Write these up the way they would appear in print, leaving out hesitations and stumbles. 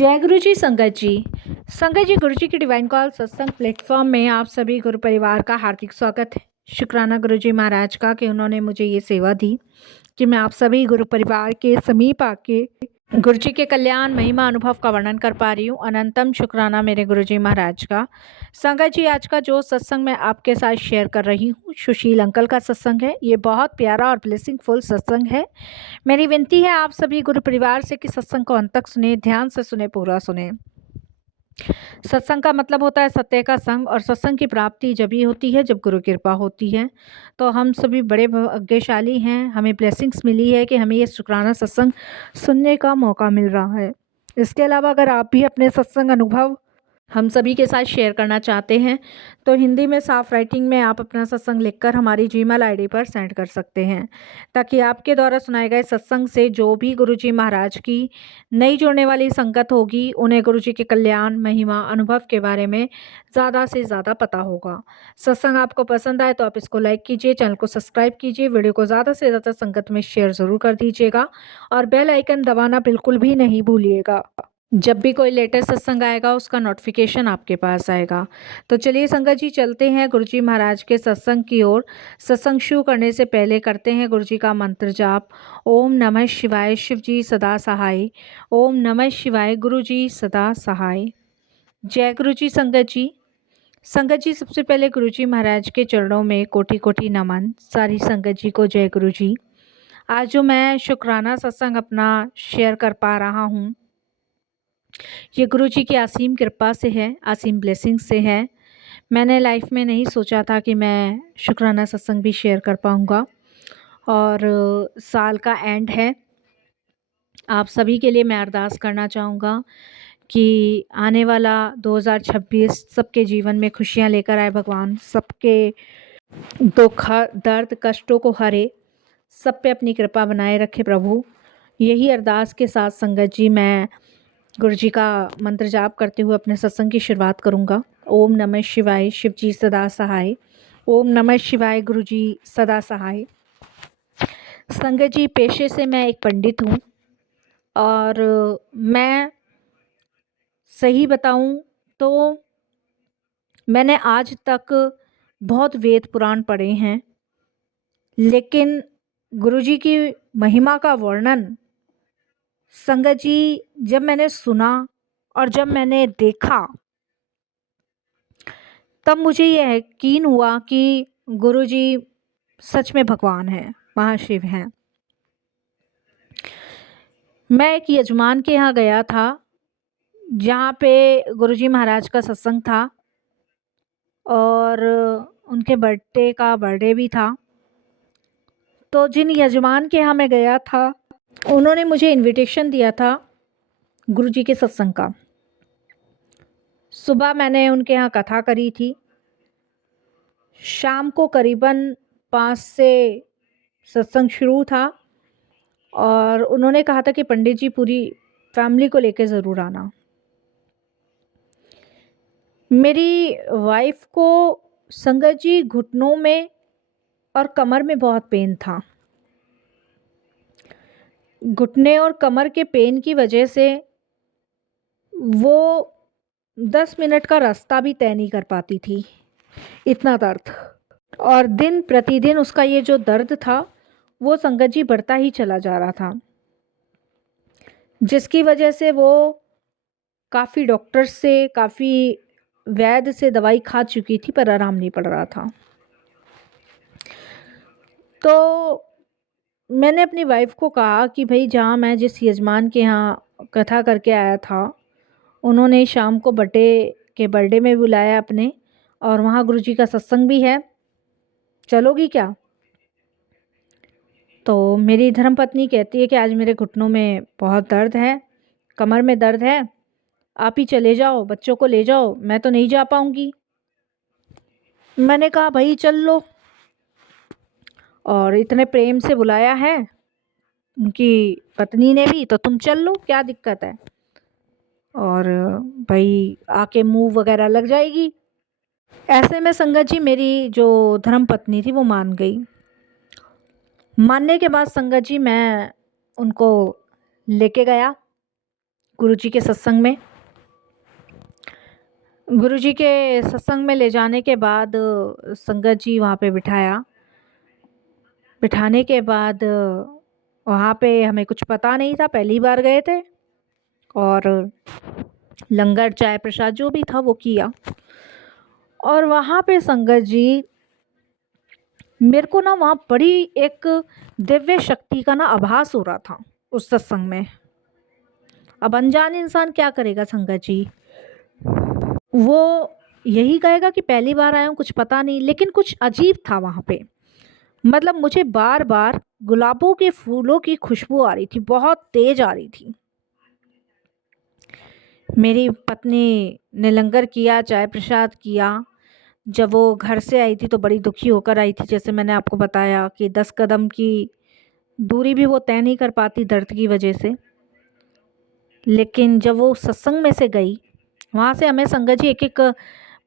जय गुरु जी संगत जी गुरु जी की डिवाइन कॉल सत्संग प्लेटफॉर्म में आप सभी गुरु परिवार का हार्दिक स्वागत है। शुक्राना गुरु जी महाराज का कि उन्होंने मुझे ये सेवा दी कि मैं आप सभी गुरु परिवार के समीप आके गुरु जी के कल्याण महिमा अनुभव का वर्णन कर पा रही हूँ। अनंतम शुक्राना मेरे गुरु जी महाराज का। संगत जी आज का जो सत्संग मैं आपके साथ शेयर कर रही हूँ सुशील अंकल का सत्संग है। ये बहुत प्यारा और ब्लेसिंगफुल सत्संग है। मेरी विनती है आप सभी गुरु परिवार से कि सत्संग को अंत तक सुने, ध्यान से सुने, पूरा सुने। सत्संग का मतलब होता है सत्य का संग, और सत्संग की प्राप्ति जब ही होती है जब गुरु कृपा होती है। तो हम सभी बड़े भाग्यशाली हैं, हमें ब्लेसिंग्स मिली है कि हमें ये शुक्राना सत्संग सुनने का मौका मिल रहा है। इसके अलावा अगर आप भी अपने सत्संग अनुभव हम सभी के साथ शेयर करना चाहते हैं तो हिंदी में साफ राइटिंग में आप अपना सत्संग लिखकर हमारी जीमेल आईडी पर सेंड कर सकते हैं, ताकि आपके द्वारा सुनाए गए सत्संग से जो भी गुरुजी महाराज की नई जुड़ने वाली संगत होगी उन्हें गुरुजी के कल्याण महिमा अनुभव के बारे में ज़्यादा से ज़्यादा पता होगा। सत्संग आपको पसंद आए तो आप इसको लाइक कीजिए, चैनल को सब्सक्राइब कीजिए, वीडियो को ज़्यादा से ज़्यादा संगत में शेयर ज़रूर कर दीजिएगा और बेल आइकन दबाना बिल्कुल भी नहीं भूलिएगा। जब भी कोई लेटेस्ट सत्संग आएगा उसका नोटिफिकेशन आपके पास आएगा। तो चलिए संगत जी चलते हैं गुरुजी महाराज के सत्संग की ओर। सत्संग शुरू करने से पहले करते हैं गुरुजी का मंत्र जाप। ओम नमः शिवाय, शिव जी सदा सहाय। ओम नमः शिवाय, गुरु जी सदा सहाय। जय गुरु जी संगत जी। संगत जी सबसे पहले गुरुजी महाराज के चरणों में कोटि कोटि नमन। सारी संगत जी को जय गुरु जी। आज जो मैं शुक्राना सत्संग अपना शेयर कर पा रहा हूँ ये गुरु जी की असीम कृपा से है, असीम ब्लेसिंग से है। मैंने लाइफ में नहीं सोचा था कि मैं शुक्राना सत्संग भी शेयर कर पाऊँगा। और साल का एंड है, आप सभी के लिए मैं अरदास करना चाहूँगा कि आने वाला 2026 सबके जीवन में खुशियाँ लेकर आए भगवान, सबके दुख दर्द कष्टों को हरे, सब पे अपनी कृपा बनाए रखे प्रभु। यही अरदास के साथ संगत जी मैं गुरु जी का मंत्र जाप करते हुए अपने सत्संग की शुरुआत करूँगा। ओम नमः शिवाय, शिव जी सदा सहाय। ओम नमः शिवाय, गुरु जी सदा सहाय। संगत जी पेशे से मैं एक पंडित हूँ और मैं सही बताऊँ तो मैंने आज तक बहुत वेद पुराण पढ़े हैं, लेकिन गुरु जी की महिमा का वर्णन संगत जी जब मैंने सुना और जब मैंने देखा तब मुझे यह यकीन हुआ कि गुरु जी सच में भगवान हैं, महाशिव हैं। मैं एक यजमान के यहाँ गया था जहाँ पे गुरु जी महाराज का सत्संग था और उनके बर्थडे भी था। तो जिन यजमान के यहाँ मैं गया था उन्होंने मुझे इनविटेशन दिया था गुरु जी के सत्संग का। सुबह मैंने उनके यहाँ कथा करी थी, शाम को करीबन 5 से सत्संग शुरू था और उन्होंने कहा था कि पंडित जी पूरी फैमिली को लेके ज़रूर आना। मेरी वाइफ को संगत जी घुटनों में और कमर में बहुत पेन था। घुटने और कमर के पेन की वजह से वो 10 मिनट का रास्ता भी तय नहीं कर पाती थी, इतना दर्द। और दिन प्रतिदिन उसका ये जो दर्द था वो संगत जी बढ़ता ही चला जा रहा था, जिसकी वजह से वो काफ़ी डॉक्टर से, काफ़ी वैद्य से दवाई खा चुकी थी पर आराम नहीं पड़ रहा था। तो मैंने अपनी वाइफ को कहा कि भाई जहाँ मैं जिस यजमान के यहाँ कथा करके आया था उन्होंने शाम को बर्थडे में बुलाया अपने, और वहाँ गुरुजी का सत्संग भी है, चलोगी क्या? तो मेरी धर्मपत्नी कहती है कि आज मेरे घुटनों में बहुत दर्द है, कमर में दर्द है, आप ही चले जाओ, बच्चों को ले जाओ, मैं तो नहीं जा पाऊँगी। मैंने कहा भाई चल लो, और इतने प्रेम से बुलाया है उनकी पत्नी ने भी, तो तुम चल लो, क्या दिक्कत है। और भाई आके मुंह वगैरह लग जाएगी। ऐसे में संगत जी मेरी जो धर्म पत्नी थी वो मान गई। मानने के बाद संगत जी मैं उनको लेके गया गुरुजी के सत्संग में। गुरुजी के सत्संग में ले जाने के बाद संगत जी वहाँ पे बिठाया। बिठाने के बाद वहाँ पे हमें कुछ पता नहीं था, पहली बार गए थे, और लंगर चाय प्रसाद जो भी था वो किया। और वहाँ पे संगत जी मेरे को ना वहाँ बड़ी एक दिव्य शक्ति का ना आभास हो रहा था उस सत्संग में। अब अनजान इंसान क्या करेगा संगत जी, वो यही कहेगा कि पहली बार आया हूँ, कुछ पता नहीं, लेकिन कुछ अजीब था वहाँ पे। मतलब मुझे बार बार गुलाबों के फूलों की खुशबू आ रही थी, बहुत तेज आ रही थी। मेरी पत्नी ने लंगर किया, चाय प्रसाद किया। जब वो घर से आई थी तो बड़ी दुखी होकर आई थी, जैसे मैंने आपको बताया कि 10 कदम की दूरी भी वो तय नहीं कर पाती दर्द की वजह से। लेकिन जब वो सत्संग में से गई, वहाँ से हमें संगत जी एक एक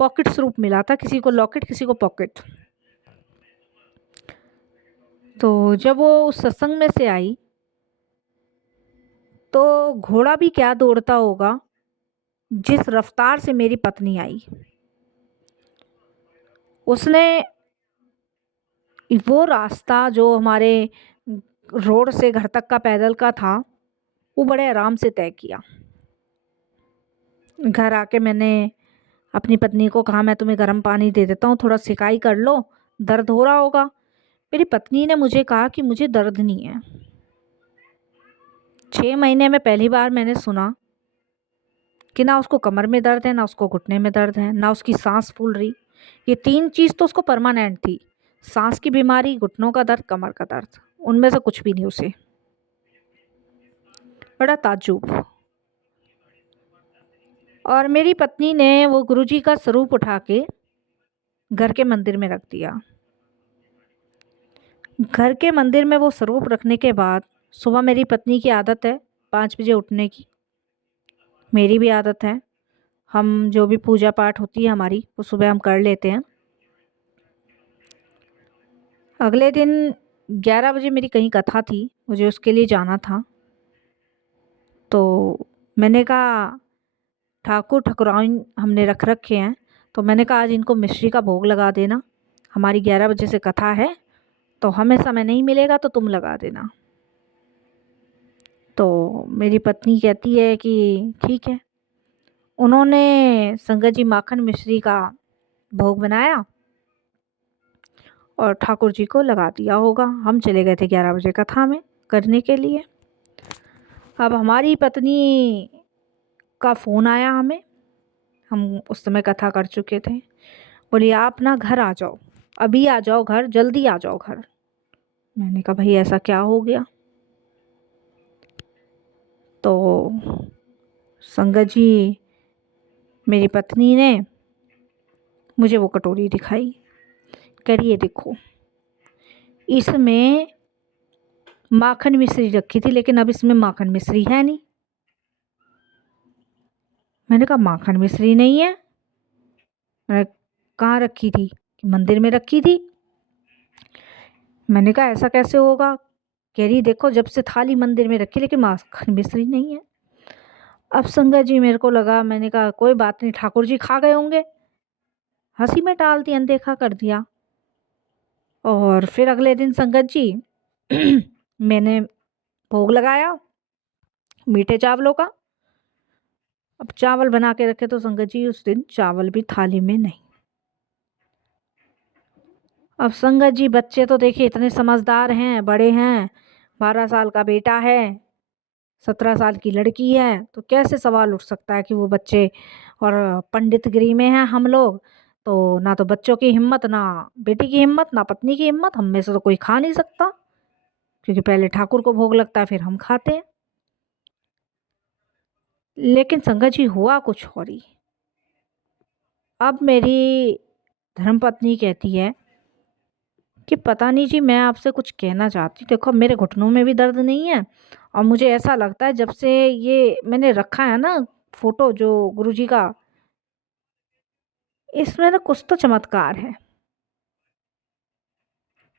पॉकेट स्वरूप मिला था, किसी को लॉकेट, किसी को पॉकेट। तो जब वो उस सत्संग में से आई तो घोड़ा भी क्या दौड़ता होगा जिस रफ्तार से मेरी पत्नी आई। उसने वो रास्ता जो हमारे रोड से घर तक का पैदल का था वो बड़े आराम से तय किया। घर आके मैंने अपनी पत्नी को कहा, मैं तुम्हें गर्म पानी दे देता हूँ, थोड़ा सिकाई कर लो, दर्द हो रहा होगा। मेरी पत्नी ने मुझे कहा कि मुझे दर्द नहीं है। 6 महीने में पहली बार मैंने सुना कि ना उसको कमर में दर्द है, ना उसको घुटने में दर्द है, ना उसकी सांस फूल रही। ये 3 चीज़ तो उसको परमानेंट थी, सांस की बीमारी, घुटनों का दर्द, कमर का दर्द, उनमें से कुछ भी नहीं उसे। बड़ा ताज्जुब। और मेरी पत्नी ने वो गुरुजी का स्वरूप उठा के घर के मंदिर में रख दिया। घर के मंदिर में वो स्वरूप रखने के बाद सुबह मेरी पत्नी की आदत है 5 बजे उठने की, मेरी भी आदत है। हम जो भी पूजा पाठ होती है हमारी वो सुबह हम कर लेते हैं। अगले दिन 11 बजे मेरी कहीं कथा थी, मुझे उसके लिए जाना था। तो मैंने कहा ठाकुर ठाकुराइन हमने रख रखे हैं, तो मैंने कहा आज इनको मिश्री का भोग लगा देना, हमारी 11 बजे से कथा है, तो हमें समय नहीं मिलेगा तो तुम लगा देना। तो मेरी पत्नी कहती है कि ठीक है। उन्होंने संगत जी माखन मिश्री का भोग बनाया और ठाकुर जी को लगा दिया होगा। हम चले गए थे 11 बजे कथा में करने के लिए। अब हमारी पत्नी का फ़ोन आया हमें, हम उस समय कथा कर चुके थे। बोली आप ना घर आ जाओ, अभी आ जाओ घर, जल्दी आ जाओ घर। मैंने कहा भाई ऐसा क्या हो गया। तो संगत जी मेरी पत्नी ने मुझे वो कटोरी दिखाई, कह रही है देखो इसमें माखन मिश्री रखी थी, लेकिन अब इसमें माखन मिश्री है नहीं। मैंने कहा माखन मिश्री नहीं है। मैंने कहाँ रखी थी? मंदिर में रखी थी। मैंने कहा ऐसा कैसे होगा? कह रही देखो जब से थाली मंदिर में रखी लेकिन माखन मिश्री नहीं है। अब संगत जी मेरे को लगा, मैंने कहा कोई बात नहीं, ठाकुर जी खा गए होंगे, हंसी में टाल दी, अनदेखा कर दिया। और फिर अगले दिन संगत जी मैंने भोग लगाया मीठे चावलों का। अब चावल बना के रखे तो संगत जी उस दिन चावल भी थाली में नहीं। अब संगत जी बच्चे तो देखिए इतने समझदार हैं, बड़े हैं, 12 साल का बेटा है, 17 साल की लड़की है, तो कैसे सवाल उठ सकता है कि वो बच्चे, और पंडितगिरी में हैं हम लोग, तो ना तो बच्चों की हिम्मत, ना बेटी की हिम्मत, ना पत्नी की हिम्मत, हम में से तो कोई खा नहीं सकता, क्योंकि पहले ठाकुर को भोग लगता है फिर हम खाते हैं। लेकिन संगत जी हुआ कुछ और ही। अब मेरी धर्मपत्नी कहती है कि पता नहीं जी मैं आपसे कुछ कहना चाहती, देखो मेरे घुटनों में भी दर्द नहीं है, और मुझे ऐसा लगता है जब से ये मैंने रखा है ना फोटो जो गुरुजी का, इसमें ना कुछ तो चमत्कार है,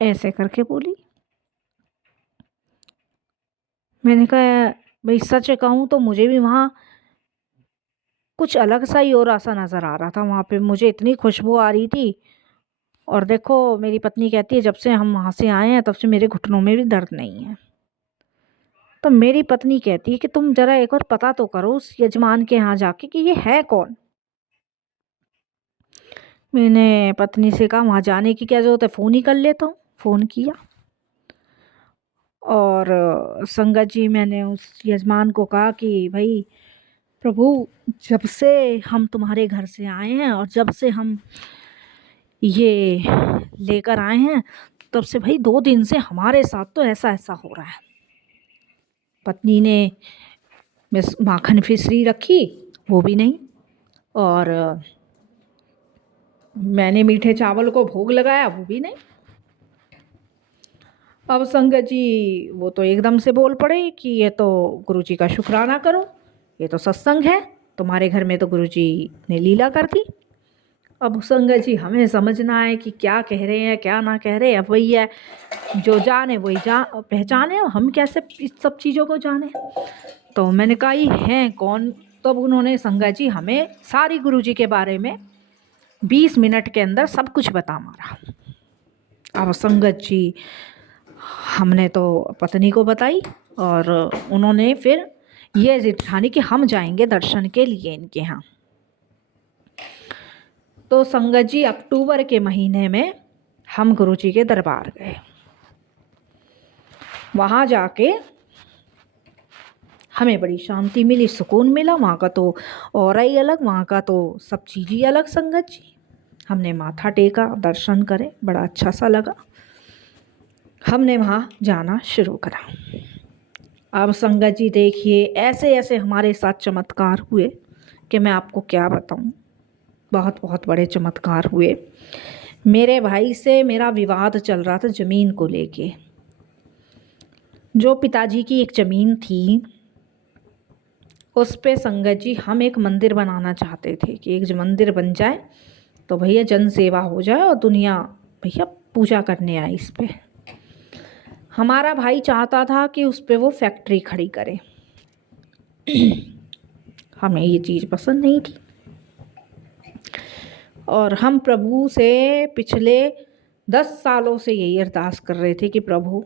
ऐसे करके बोली। मैंने कहा भाई सच कहूँ तो मुझे भी वहाँ कुछ अलग सा ही और ऐसा नज़र आ रहा था। वहाँ पे मुझे इतनी खुशबू आ रही थी। और देखो मेरी पत्नी कहती है जब से हम वहाँ से आए हैं तब से मेरे घुटनों में भी दर्द नहीं है। तो मेरी पत्नी कहती है कि तुम ज़रा एक बार पता तो करो उस यजमान के यहाँ जाके कि ये है कौन। मैंने पत्नी से कहा वहाँ जाने की क्या ज़रूरत है, फ़ोन ही कर लेता हूँ। फ़ोन किया और संगत जी मैंने उस यजमान को कहा कि भाई प्रभु, जब से हम तुम्हारे घर से आए हैं और जब से हम ये लेकर आए हैं तब से भाई 2 दिन से हमारे साथ तो ऐसा ऐसा हो रहा है। पत्नी ने मिस माखन फिसरी रखी, वो भी नहीं। और मैंने मीठे चावल को भोग लगाया, वो भी नहीं। अब संगत जी वो तो एकदम से बोल पड़े कि ये तो गुरुजी का शुक्राना करो, ये तो सत्संग है, तुम्हारे घर में तो गुरुजी ने लीला कर दी। अब संगत जी हमें समझना है कि क्या कह रहे हैं क्या ना कह रहे हैं। अब वही है, जो जाने वही पहचाने, हम कैसे इस सब चीज़ों को जाने। तो मैंने कहा ये हैं कौन। तो अब उन्होंने संगत जी हमें सारी गुरुजी के बारे में 20 मिनट के अंदर सब कुछ बता मारा। अब संगत जी हमने तो पत्नी को बताई और उन्होंने फिर ये जिद ठानी कि हम जाएंगे दर्शन के लिए इनके यहाँ। तो संगत जी अक्टूबर के महीने में हम गुरुजी के दरबार गए। वहाँ जाके हमें बड़ी शांति मिली, सुकून मिला। वहाँ का तो और ही अलग, वहाँ का तो सब चीज़ ही अलग। संगत जी हमने माथा टेका, दर्शन करे, बड़ा अच्छा सा लगा। हमने वहाँ जाना शुरू करा। अब संगत जी देखिए ऐसे ऐसे हमारे साथ चमत्कार हुए कि मैं आपको क्या बताऊँ। बहुत बहुत बड़े चमत्कार हुए। मेरे भाई से मेरा विवाद चल रहा था ज़मीन को लेके। जो पिताजी की एक ज़मीन थी उस पे संगत जी हम एक मंदिर बनाना चाहते थे कि एक मंदिर बन जाए तो भैया जन सेवा हो जाए और दुनिया भैया पूजा करने आए इस पे। हमारा भाई चाहता था कि उस पे वो फैक्ट्री खड़ी करे। हमें ये चीज़ पसंद नहीं थी और हम प्रभु से पिछले 10 सालों से यही अरदास कर रहे थे कि प्रभु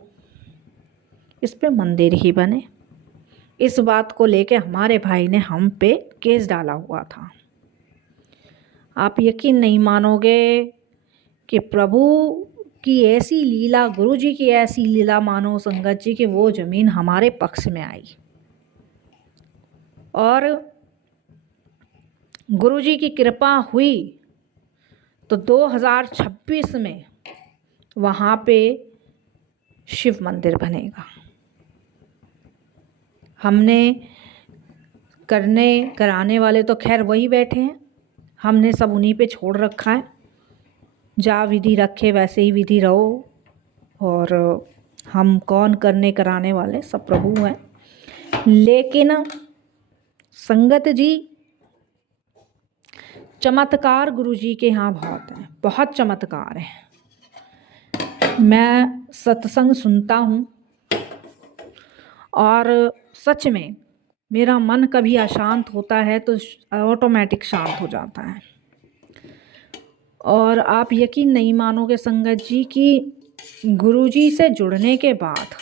इस पे मंदिर ही बने। इस बात को लेके हमारे भाई ने हम पे केस डाला हुआ था। आप यकीन नहीं मानोगे कि प्रभु की ऐसी लीला, गुरुजी की ऐसी लीला मानो संगत जी कि वो ज़मीन हमारे पक्ष में आई और गुरुजी की कृपा हुई तो 2026 में वहाँ पे शिव मंदिर बनेगा। हमने कराने वाले तो खैर वही बैठे हैं, हमने सब उन्हीं पे छोड़ रखा है। जा विधि रखे वैसे ही विधि रहो, और हम कौन करने कराने वाले, सब प्रभु हैं। लेकिन संगत जी चमत्कार गुरुजी के यहाँ बहुत हैं, बहुत चमत्कार हैं। मैं सत्संग सुनता हूँ और सच में मेरा मन कभी अशांत होता है तो ऑटोमेटिक शांत हो जाता है। और आप यकीन नहीं मानोगे संगत जी कि गुरुजी से जुड़ने के बाद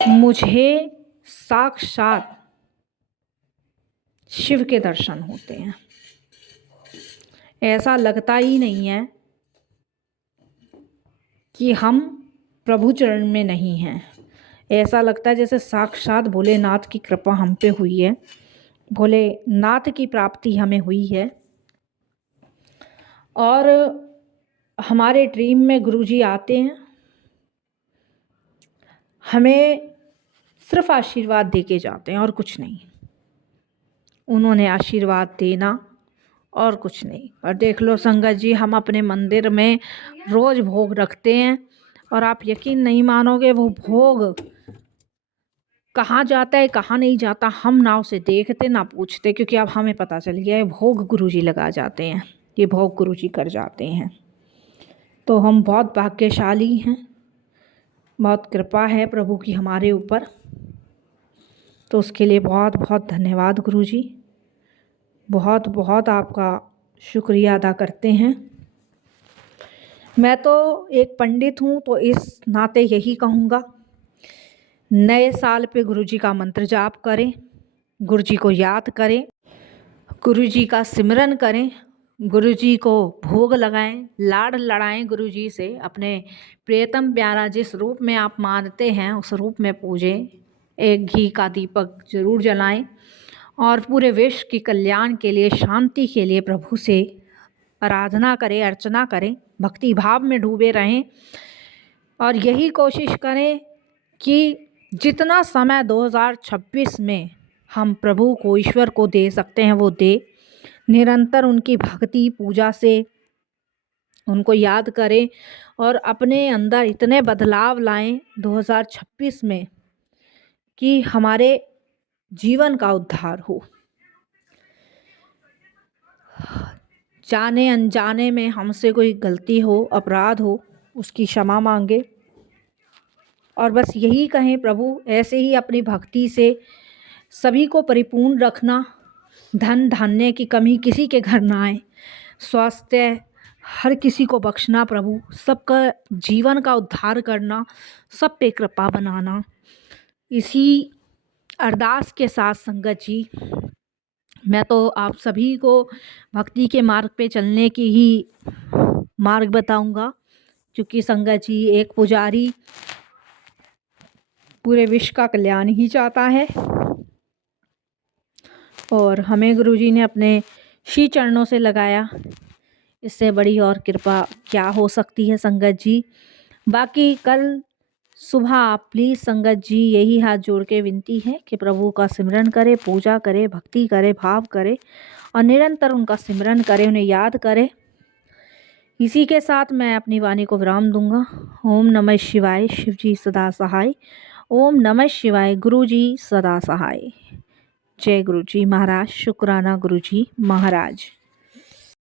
मुझे साक्षात शिव के दर्शन होते हैं। ऐसा लगता ही नहीं है कि हम प्रभु चरण में नहीं हैं। ऐसा लगता है जैसे साक्षात भोलेनाथ की कृपा हम पे हुई है, भोलेनाथ की प्राप्ति हमें हुई है। और हमारे ड्रीम में गुरुजी आते हैं, हमें सिर्फ आशीर्वाद दे के जाते हैं और कुछ नहीं। उन्होंने आशीर्वाद देना और कुछ नहीं। और देख लो संगत जी हम अपने मंदिर में रोज़ भोग रखते हैं और आप यकीन नहीं मानोगे वो भोग कहाँ जाता है कहाँ नहीं जाता हम ना उसे देखते ना पूछते, क्योंकि अब हमें पता चल गया है भोग गुरुजी लगा जाते हैं, ये भोग गुरुजी कर जाते हैं। तो हम बहुत भाग्यशाली हैं बहुत कृपा है प्रभु की हमारे ऊपर। तो उसके लिए बहुत बहुत धन्यवाद गुरुजी। बहुत बहुत आपका शुक्रिया अदा करते हैं। मैं तो एक पंडित हूँ, तो इस नाते यही कहूँगा, नए साल पे गुरुजी का मंत्र जाप करें, गुरुजी को याद करें, गुरुजी का सिमरन करें, गुरुजी को भोग लगाएं, लाड लड़ाएं गुरुजी से। अपने प्रियतम प्यारा जिस रूप में आप मानते हैं उस रूप में पूजें। एक घी का दीपक जरूर जलाएं और पूरे विश्व की कल्याण के लिए, शांति के लिए प्रभु से आराधना करें, अर्चना करें, भक्ति भाव में डूबे रहें। और यही कोशिश करें कि जितना समय 2026 में हम प्रभु को, ईश्वर को दे सकते हैं वो दे। निरंतर उनकी भक्ति पूजा से उनको याद करें और अपने अंदर इतने बदलाव लाएं 2026 में कि हमारे जीवन का उद्धार हो। जाने अनजाने में हमसे कोई गलती हो, अपराध हो, उसकी क्षमा मांगे और बस यही कहें, प्रभु ऐसे ही अपनी भक्ति से सभी को परिपूर्ण रखना, धन धान्य की कमी किसी के घर ना आए, स्वास्थ्य हर किसी को बख्शना प्रभु, सबका जीवन का उद्धार करना, सब पे कृपा बनाना। इसी अरदास के साथ संगत जी, मैं तो आप सभी को भक्ति के मार्ग पे चलने की ही मार्ग बताऊंगा, क्योंकि संगत जी एक पुजारी पूरे विश्व का कल्याण ही चाहता है और हमें गुरुजी ने अपने श्री चरणों से लगाया। इससे बड़ी और कृपा क्या हो सकती है संगत जी। बाकी कल सुबह आप प्लीज़ संगत जी यही हाथ जोड़ के विनती है कि प्रभु का सिमरन करें, पूजा करें, भक्ति करें, भाव करें और निरंतर उनका सिमरन करें, उन्हें याद करें। इसी के साथ मैं अपनी वाणी को विराम दूंगा। ओम नमः शिवाय, शिव जी सदा सहाय। ओम नमः शिवाय, गुरु जी सदा सहाय। जय गुरु जी महाराज। शुक्राना गुरु जी महाराज।